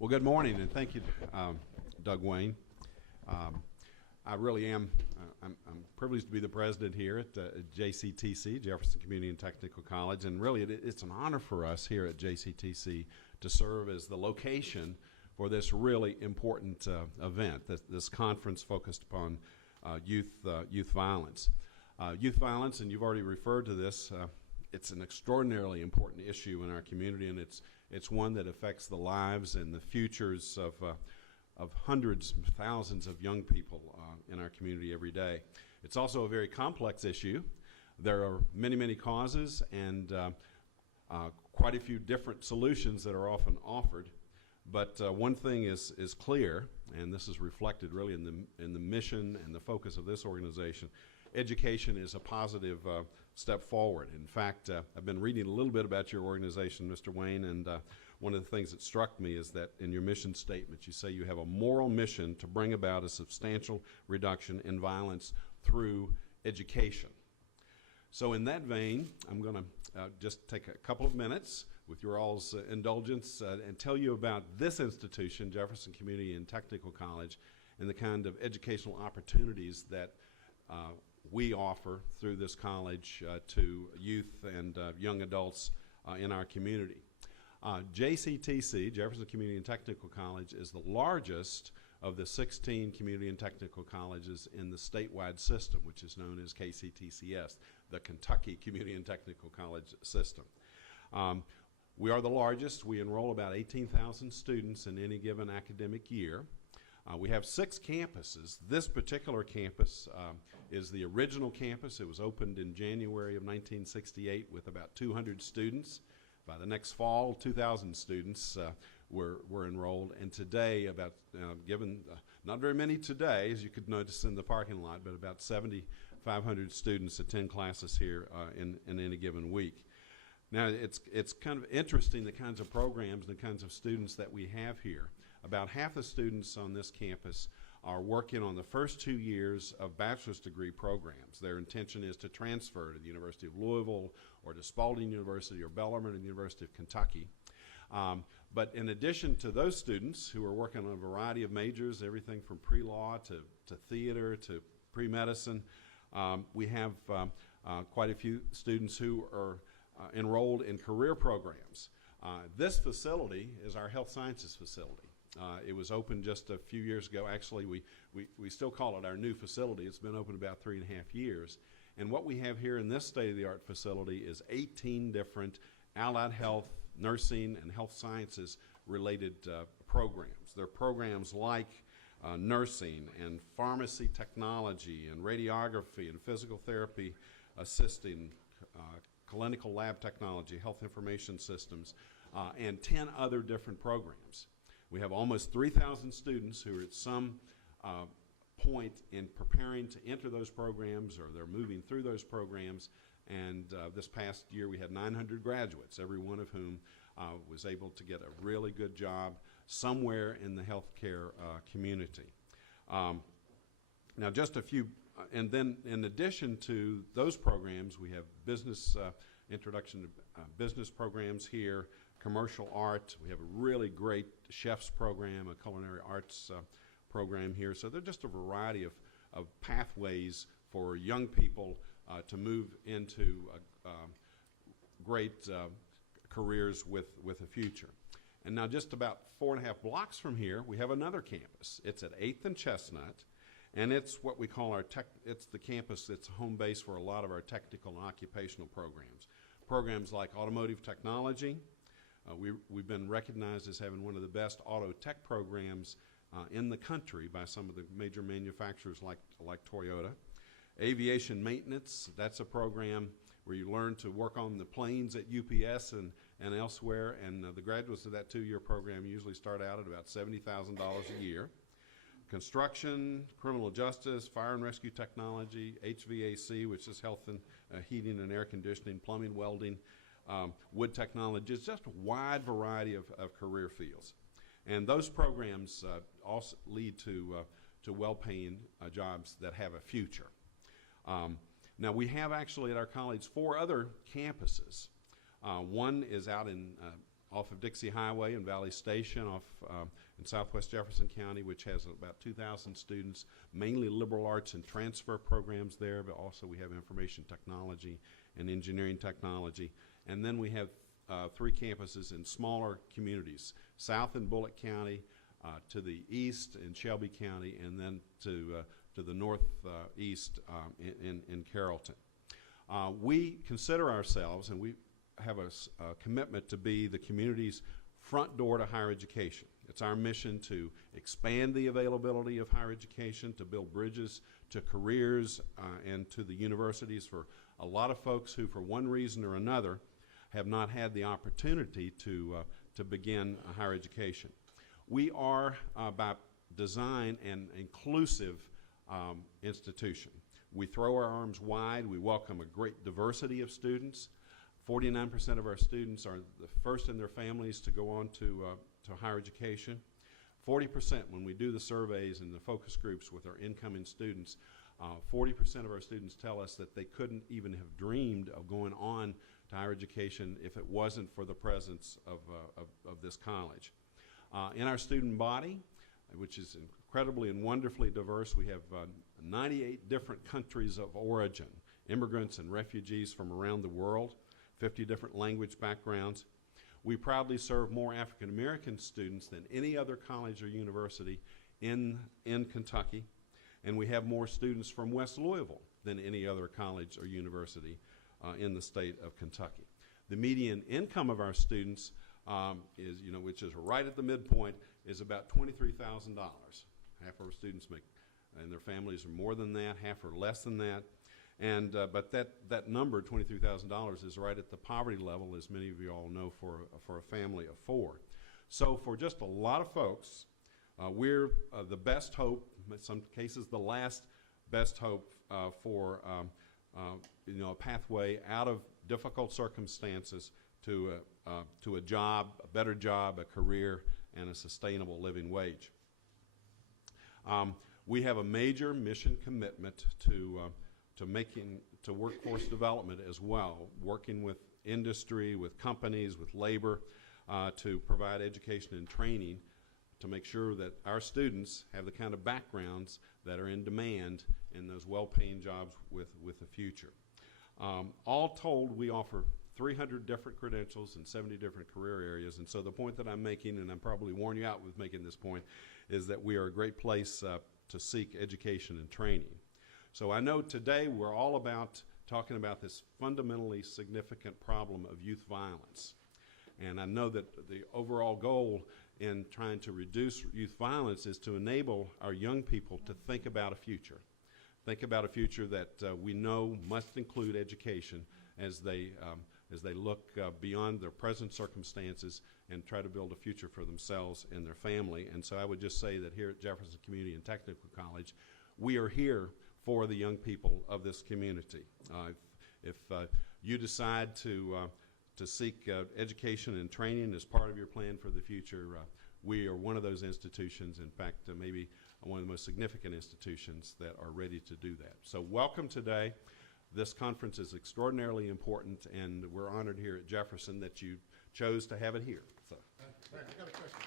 Well, good morning, and thank you, Doug Wayne. I really am I'm privileged to be the president here at JCTC, Jefferson Community and Technical College, and really it's an honor for us here at JCTC to serve as the location for this really important event, this conference focused upon youth violence. Youth violence, and you've already referred to this, it's an extraordinarily important issue in our community, and it's one that affects the lives and the futures of hundreds, thousands of young people in our community every day. It's also a very complex issue. There are many, many causes and quite a few different solutions that are often offered. But one thing is clear, and this is reflected really in the mission and the focus of this organization. Education is a positive step forward. In fact, I've been reading a little bit about your organization, Mr. Wayne, and one of the things that struck me is that in your mission statement, you say you have a moral mission to bring about a substantial reduction in violence through education. So in that vein, I'm going to just take a couple of minutes with your all's indulgence and tell you about this institution, Jefferson Community and Technical College, and the kind of educational opportunities that we offer through this college to youth and young adults in our community. JCTC, Jefferson Community and Technical College, is the largest of the 16 community and technical colleges in the statewide system, which is known as KCTCS, the Kentucky Community and Technical College System. We are the largest. We enroll about 18,000 students in any given academic year. We have 6 campuses. This particular campus is the original campus. It was opened in January of 1968 with about 200 students. By the next fall, 2,000 students were enrolled, and today, not very many today, as you could notice in the parking lot, but about 7,500 students attend classes here in any given week. Now, it's kind of interesting the kinds of programs and the kinds of students that we have here. About half the students on this campus are working on the first 2 years of bachelor's degree programs. Their intention is to transfer to the University of Louisville or to Spalding University or Bellarmine and the University of Kentucky. But in addition to those students who are working on a variety of majors, everything from pre-law to theater to pre-medicine, we have quite a few students who are enrolled in career programs. This facility is our health sciences facility. It was opened just a few years ago. Actually, we still call it our new facility. It's been open about 3.5 years. And what we have here in this state-of-the-art facility is 18 different allied health, nursing, and health sciences related programs. There are programs like nursing and pharmacy technology and radiography and physical therapy assisting, clinical lab technology, health information systems, and 10 other different programs. We have almost 3,000 students who are at some point in preparing to enter those programs, or they're moving through those programs. And this past year we had 900 graduates, every one of whom was able to get a really good job somewhere in the healthcare community. Now just a few, and then in addition to those programs, we have business, introduction to business programs here, commercial art. We have a really great chef's program, a culinary arts program here. So there are just a variety of pathways for young people to move into great careers with a future. And now just about 4.5 blocks from here, we have another campus. It's at 8th and Chestnut, and it's what we call it's the campus that's home base for a lot of our technical and occupational programs. Programs like automotive technology. We've been recognized as having one of the best auto tech programs in the country by some of the major manufacturers like Toyota. Aviation maintenance, that's a program where you learn to work on the planes at UPS and elsewhere, and the graduates of that 2-year program usually start out at about $70,000 a year. Construction, criminal justice, fire and rescue technology, HVAC, which is health and heating and air conditioning, plumbing, welding, wood technology. It's just a wide variety of career fields. And those programs also lead to well-paying jobs that have a future. Now, we have actually at our college 4 other campuses. One is out in off of Dixie Highway and Valley Station in southwest Jefferson County, which has about 2,000 students, mainly liberal arts and transfer programs there, but also we have information technology and engineering technology. And then we have 3 campuses in smaller communities, south in Bullitt County, to the east in Shelby County, and then to the northeast in Carrollton. We consider ourselves, and we have a commitment to be the community's front door to higher education. It's our mission to expand the availability of higher education, to build bridges to careers and to the universities for a lot of folks who, for one reason or another, have not had the opportunity to begin a higher education. We are, by design, an inclusive institution. We throw our arms wide. We welcome a great diversity of students. 49% of our students are the first in their families to go on to higher education. 40%, when we do the surveys and the focus groups with our incoming students, 40% of our students tell us that they couldn't even have dreamed of going on to higher education if it wasn't for the presence of this college. In our student body, which is incredibly and wonderfully diverse, we have 98 different countries of origin, immigrants and refugees from around the world, 50 different language backgrounds. We proudly serve more African American students than any other college or university in Kentucky, and we have more students from West Louisville than any other college or university in the state of Kentucky. The median income of our students is, which is right at the midpoint, is about $23,000. Half of our students make, and their families are more than that, half are less than that. And but that number, $23,000, is right at the poverty level, as many of you all know, for a family of 4. So for just a lot of folks, we're the best hope, in some cases the last best hope for a pathway out of difficult circumstances to a job, a better job, a career, and a sustainable living wage. We have a major mission commitment to workforce development as well, working with industry, with companies, with labor, to provide education and training to make sure that our students have the kind of backgrounds that are in demand in those well-paying jobs with the future. All told, we offer 300 different credentials in 70 different career areas, and so the point that I'm making, and I'm probably worn you out with making this point, is that we are a great place to seek education and training. So I know today we're all about talking about this fundamentally significant problem of youth violence. And I know that the overall goal in trying to reduce youth violence is to enable our young people to think about a future. Think about a future that we know must include education as they look beyond their present circumstances and try to build a future for themselves and their family. And so I would just say that here at Jefferson Community and Technical College, we are here for the young people of this community. If you decide to seek education and training as part of your plan for the future, we are one of those institutions, in fact, maybe one of the most significant institutions that are ready to do that. So welcome today. This conference is extraordinarily important, and we're honored here at Jefferson that you chose to have it here. So. I got a question.